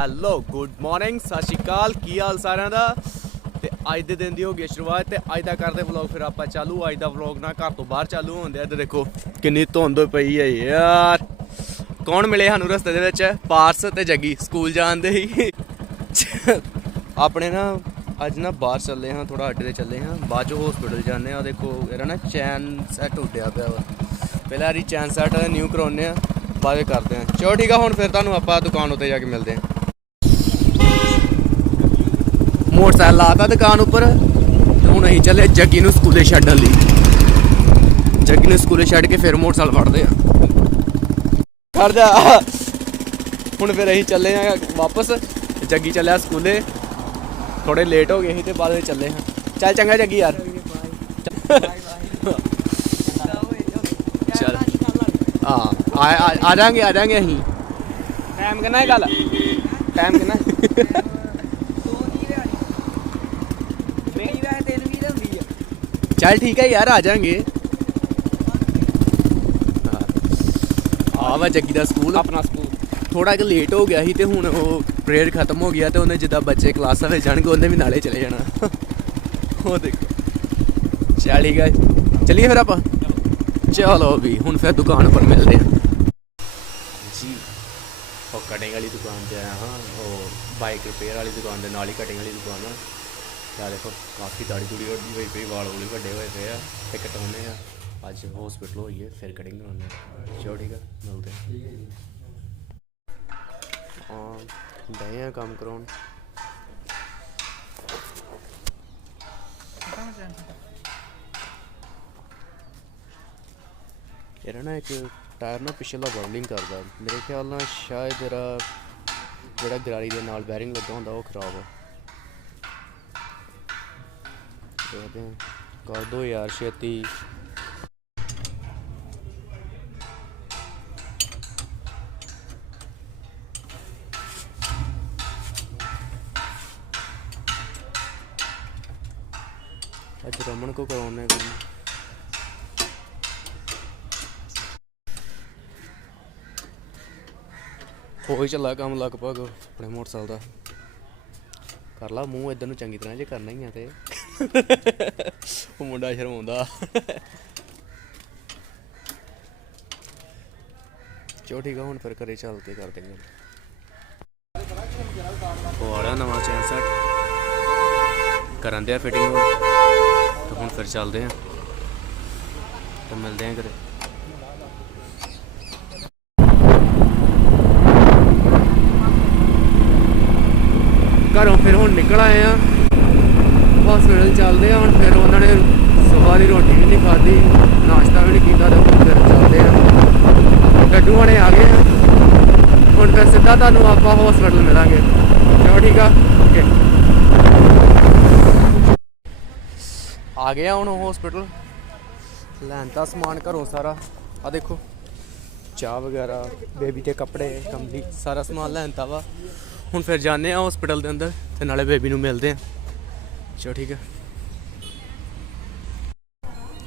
Hello good morning ਸਤਿ ਸ਼੍ਰੀ ਅਕਾਲ ਕੀ ਹਾਲ ਸਾਰਿਆਂ ਦਾ। ਤੇ ਅੱਜ ਦੇ ਦਿਨ ਦੀ ਹੋ ਗਈ ਸ਼ੁਰੂਆਤ। ਤੇ ਅੱਜ ਦਾ ਕਰਦੇ ਵਲੌਗ ਫਿਰ ਆਪਾਂ ਚਾਲੂ। ਅੱਜ ਦਾ ਵਲੌਗ ਨਾ ਘਰ ਤੋਂ ਬਾਹਰ ਚਾਲੂ ਹੁੰਦੇ। ਇੱਧਰ ਦੇਖੋ ਕਿੰਨੀ ਧੁੰਦ ਪਈ ਹੈ ਯਾਰ। ਕੌਣ ਮਿਲੇ ਸਾਨੂੰ ਰਸਤੇ ਦੇ ਵਿੱਚ? ਪਾਰਸ ਤੇ ਜੱਗੀ ਸਕੂਲ ਜਾਂਦੇ ਸੀ। ਆਪਣੇ ਨਾ ਅੱਜ ਨਾ ਬਾਹਰ ਚੱਲੇ ਹਾਂ, ਥੋੜਾ ਅੱਡੇ 'ਤੇ ਚੱਲੇ ਹਾਂ, ਬਾਅਦ 'ਚ ਹੌਸਪੀਟਲ ਜਾਂਦੇ ਹਾਂ। ਦੇਖੋ ਇਹਦਾ ਨਾ ਚੈਨ ਸੈੱਟ ਉੱਡਿਆ ਪਿਆ ਵਾ। ਪਹਿਲਾਂ ਇਹਦੀ ਚੈਨ ਸੈੱਟ ਨਿਊ ਕਰਾਉਂਦੇ ਹਾਂ, ਬਾਅਦ ਕਰਦੇ ਹਾਂ। ਚਲੋ ਠੀਕ ਆ, ਹੁਣ ਫਿਰ ਤੁਹਾਨੂੰ ਆਪਾਂ ਦੁਕਾਨ ਉੱਤੇ ਜਾ ਕੇ ਮਿਲਦੇ ਹਾਂ। मोटरसाइकिल लाता दुकान उपर। हूँ अं चले जग्गी स्कूले छड्डन लई। जग्गी स्कूले छड्ड के फिर मोटरसाइकिल फड़ते हैं। खड़ जा। हूँ फिर अं चले हैं वापस। जग्गी चलिया स्कूले, थोड़े लेट हो गए थे, बाद में चले हैं। चल चंगा जग्गी यार। चल हाँ आ जाएंगे अं। टाइम कितना है गल? टाइम कितना? चल ठीक है यार, आ जाएंगे। हाँ वा जग्गी का स्कूल, अपना स्कूल थोड़ा कि लेट हो गया ही। तो हूँ वो प्रेयर खत्म हो गया, तो उन्हें जिदा बच्चे क्लासा में जाएंगे उन्हें भी नाले चले जाना। वो देखो चल ठीक है, चलिए फिर आप। चलो अभी हूँ फिर दुकान पर मिलते हैं जी। और कटिंग वाली दुकान पर आया हाँ, वो बाइक रिपेयर वाली दुकान के नाल ही कटिंग वाली दुकान है। यार देखो काफ़ी दाड़ी दूड़ी होई पई, वाल वूल वड्डे होए पे आ। ते कटाने अज हॉस्पिटल होइए फिर कटिंग कराने। चलो ठीक है, मिलते हाँ गए हैं काम कराउन। यार ना एक टायर ना पिछला बबलिंग करता। मेरे ख्याल ना शायद तेरा जोड़ा गरारी के नाल बैरिंग लगा होंदा वो खराब है। देखते हैं, कर दो यार छेती। आज रमन को करवाने का हो ही चला काम लगभग अपने मोटरसाइकिल का। कर ला मूँह इधर चंगी तरह जे करना ही है। तो मुंडा शर्माउंदा। चलो ठीक है, हूँ फिर घरे चल के कर देंगे। वो आ रहा नवा चैन सैट करन दिया फिटिंग। तो हूँ फिर चलते हैं, तो मिलते हैं घरे। घरों फिर हूँ निकल आए हैं, हॉस्पिटल चलते हैं। हूँ फिर उन्होंने सुबह की रोटी भी नहीं खाधी, नाश्ता भी नहीं किया। तो फिर चलते हैं, डड्डू होने आ गए हैं। हूँ फिर सीधा तुहानू आप हॉस्पिटल मिलेंगे। चलो ठीक है, ओके। आ गया हूँ हॉस्पिटल, लैनता समान घरों सारा। आ देखो चाह वगैरह, बेबी के कपड़े, कंबली, सारा समान लैनता वा। हूँ फिर जाने हॉस्पिटल के अंदर, तो नाले बेबी नू मिलते हैं। चलो ठीक है,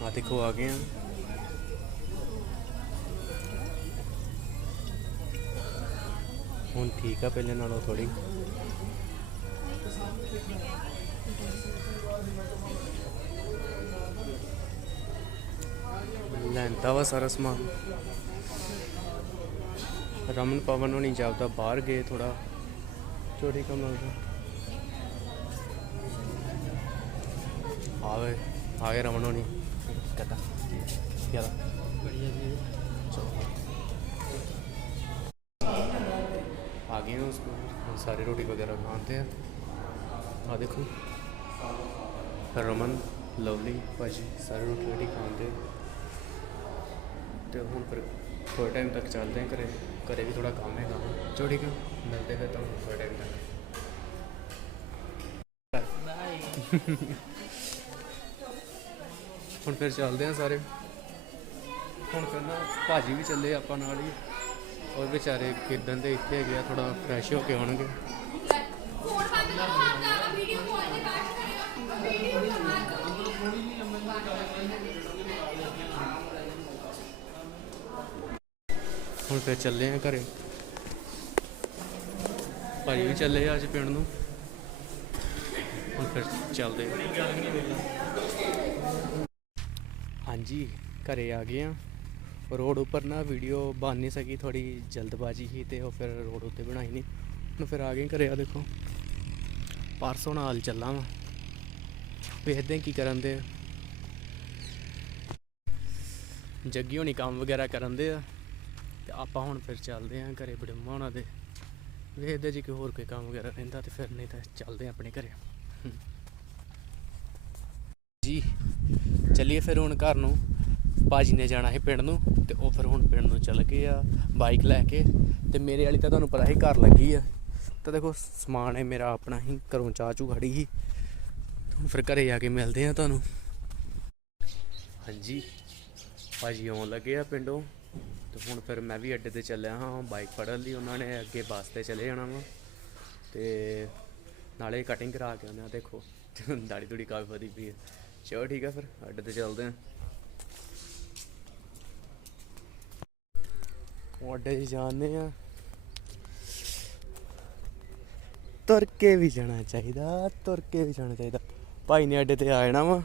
हाँ देखो आ गए हैं। हूँ ठीक है पहले नालों थोड़ी। लैनता वा सारा समान। रमन पवन होनी जापदा बाहर गए थोड़ा। चलो ठीक है, मिलता आ गए रमन होनी। कहता क्या चलो आ गए हैं उसको सारी रोटी वगैरह खाते हैं। हाँ देखो रमन, लवली, भाजी सारी रोटी वोटी खाते हैं। तो हूँ फिर थोड़े टाइम तक चलते हैं घरे। घरे भी थोड़ा काम है काम। चलो ठीक है, मिलते फिर तो थोड़े टाइम तक। हूँ फिर चलते हैं सारे। हूँ फिर ना भाजी भी चले आप नाल ही। और बेचारे किदन के इतने गया, थोड़ा फ्रैश होके आउणगे। हूँ फिर चले हैं घरे। ਭਾਜੀ ਵੀ ਚੱਲੇ ਅੱਜ ਪਿੰਡ ਨੂੰ। ਹੁਣ ਫਿਰ ਚੱਲਦੇ। ਹਾਂਜੀ ਘਰੇ ਆ ਗਏ ਆ। रोड उपर ना वीडियो बन नहीं सकी, थोड़ी जल्दबाजी ही तो फिर रोड उत्ते बनाई नहीं। मैं फिर आ गए घरे। आ देखो परसों नाल चलना वा, वेखते की करन दे। जग्गी होनी काम वगैरह करन दे ते आपां हुण फिर चलते हैं घरे बड़म्मा होना दे। वेखते जी कि होर कोई काम वगैरह रहिंदा तो फिर नहीं तो चलते हैं अपने घरे जी। चलिए फिर हुण घर नूं। भाजी ने जाना है पिंड नूं ते ओह फिर हुण पिंड नूं चल गए आ बाइक लैके। ते मेरे वाली तो तुहानूं पता ही घर लगी आ। तो देखो समान है मेरा अपना ही, घरों चाह चू खड़ी ही। फिर घरे जाके मिलते हैं तुहानूं। हाँ जी भाजी आउण लगे आ पिंडों। तो हुण फिर मैं भी अड्डे ते चलिया हाँ बाइक फड़न लई। उन्होंने अगे बस ते चले जाना वा ते नाले कटिंग करा के आने। देखो दाड़ी दूड़ी काफ़ी वधी पई है। चलो ठीक है फिर अड्डे ते चलते हैं। अड्डे जाने तुर के भी जाना चाहिए, तुर के भी जाना चाहिए। भाई ने अड्डे ते आ जाना वा,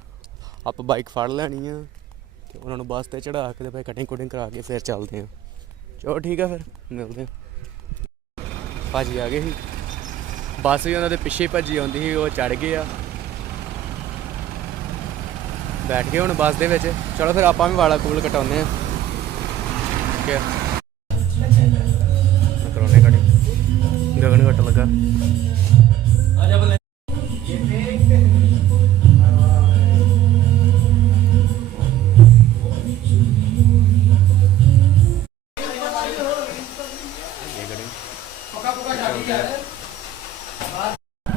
आप बाइक फड़ लैनी है तो उन्होंने बस ते चढ़ा के भाई कटिंग कुटिंग करा के फिर चलते हैं। चलो ठीक है फिर मिलते हैं। भाजी आ गए ही, बस भी उन्होंने पिछे भजी आती ही, वो चढ़ गए बैठ गए हुण बस दे विच। चलो फिर आपां भी वाला कूल कटाउने ठीक है। करौने कटिंग गगन घट लगा।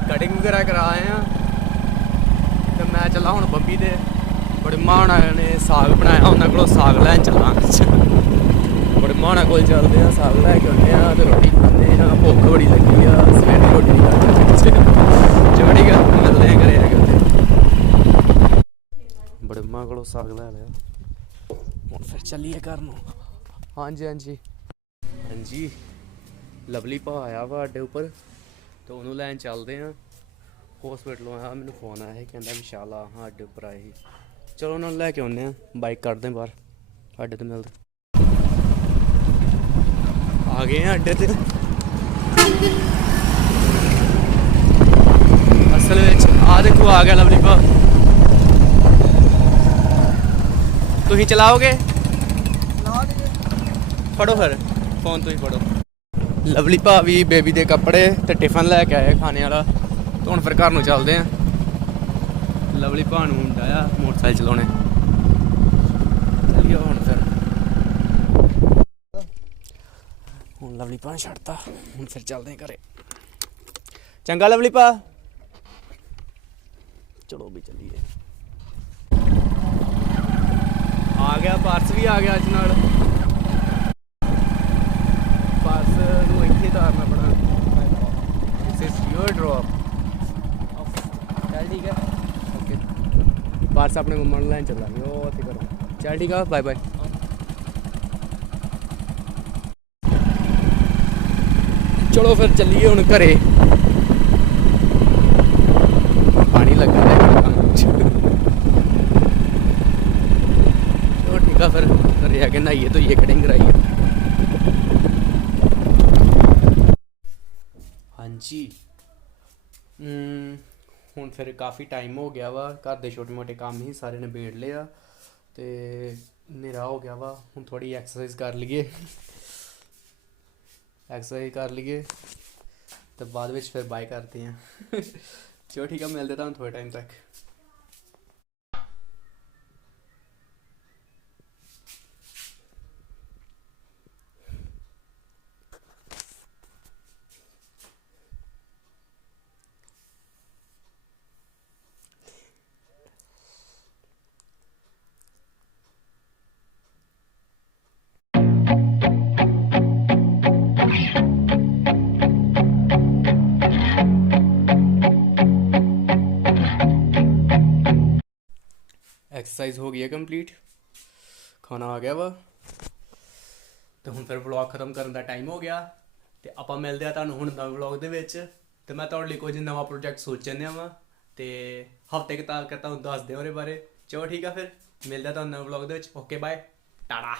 कटिंग वगैरह कराए हैं तो मैं चला हूँ बंबी दे। बड़े माण ने साग बनाया, उन्होंने को साग लैन चलना। बड़े माणा को चलते हैं, साग लैके आने तो रोटी खाते हैं। भुख बड़ी लगी आ, सवेर की रोटी नहीं खाते। चलो ठीक है मिलते हैं घरे आके। बड़े मां को साग लै लिया, हुण फिर चलिए घर नूं। हाँ जी हाँ जी हाँ जी लवली भा आया वा अड्डे उपर तो उन्होंने लैन चलते हैं। हॉस्पिटलों आया मैंने फोन आया कहता विशाल आ हाँ अड्डे उपर आए ही। चलो उन्होंने लैके आने बाइक कड्ढदे हैं बाहर अड्डे ते मिलते। आ गए हैं अड्डे ते। असल विच आ देखो आ गया लवली भा। तुसीं चलाओगे? फड़ो फिर फोन तुसीं फड़ो। लवली भा भी बेबी के कपड़े तो टिफन लैके आए खाने वाला। तो हुण फिर घर नूं चलदे हैं। लवली भा नूं डाया मोटरसाइकिल चलाने। चलिए हुण फिर हुण लवली भा छड्डता, हुण फिर चलदे घरे। चंगा लवली भा, चलो भी चलिए। आ गया पर्स भी आ गया अज नाल। पर्स नूं इत्थे तारना पैना। This is your drop. चल ठीक है ओके। पर्स अपने मम्मा नूं लैन चलांगे वो उत्थे करो। चल ठीक है बाय बाय। चलो फिर चलिए हुण घरे। पानी लगा है तो ठीक है फिर घरे आके नहाइए धोइए कटिंग कराइए। हाँ जी हुण फिर काफ़ी टाइम हो गया वा, घर दे छोटे मोटे काम ही सारे निबेड़ लिया ते न्हेरा हो गया वा। हुण थोड़ी एक्सरसाइज कर लीए, एक्सरसाइज कर लीए तो बाद विच फिर बाय करते हैं। चलो ठीक है मिलते तुहानूं थोड़े टाइम तक। एक्सरसाइज हो गई है कंप्लीट, खाना आ गया वा तो हुण फिर व्लॉग खत्म करने का टाइम हो गया। ਤੇ ਆਪਾਂ ਮਿਲਦੇ ਆ ਤੁਹਾਨੂੰ ਹੁਣ ਨਵੇਂ ਵਲੌਗ ਦੇ ਵਿੱਚ। ਤੇ ਮੈਂ ਤੁਹਾਡੇ ਲਈ ਕੁਝ ਨਵਾਂ ਪ੍ਰੋਜੈਕਟ ਸੋਚਣ ਡਿਆ ਵਾਂ ਤੇ ਹਫ਼ਤੇ ਕੁ ਤੱਕ ਤੁਹਾਨੂੰ ਦੱਸ ਦਿਆਂ ਉਹਦੇ ਬਾਰੇ। ਚਲੋ ਠੀਕ ਆ, ਫਿਰ ਮਿਲਦਾ ਤੁਹਾਨੂੰ ਨਵੇਂ ਵਲੌਗ ਦੇ ਵਿੱਚ। Okay bye, Tata.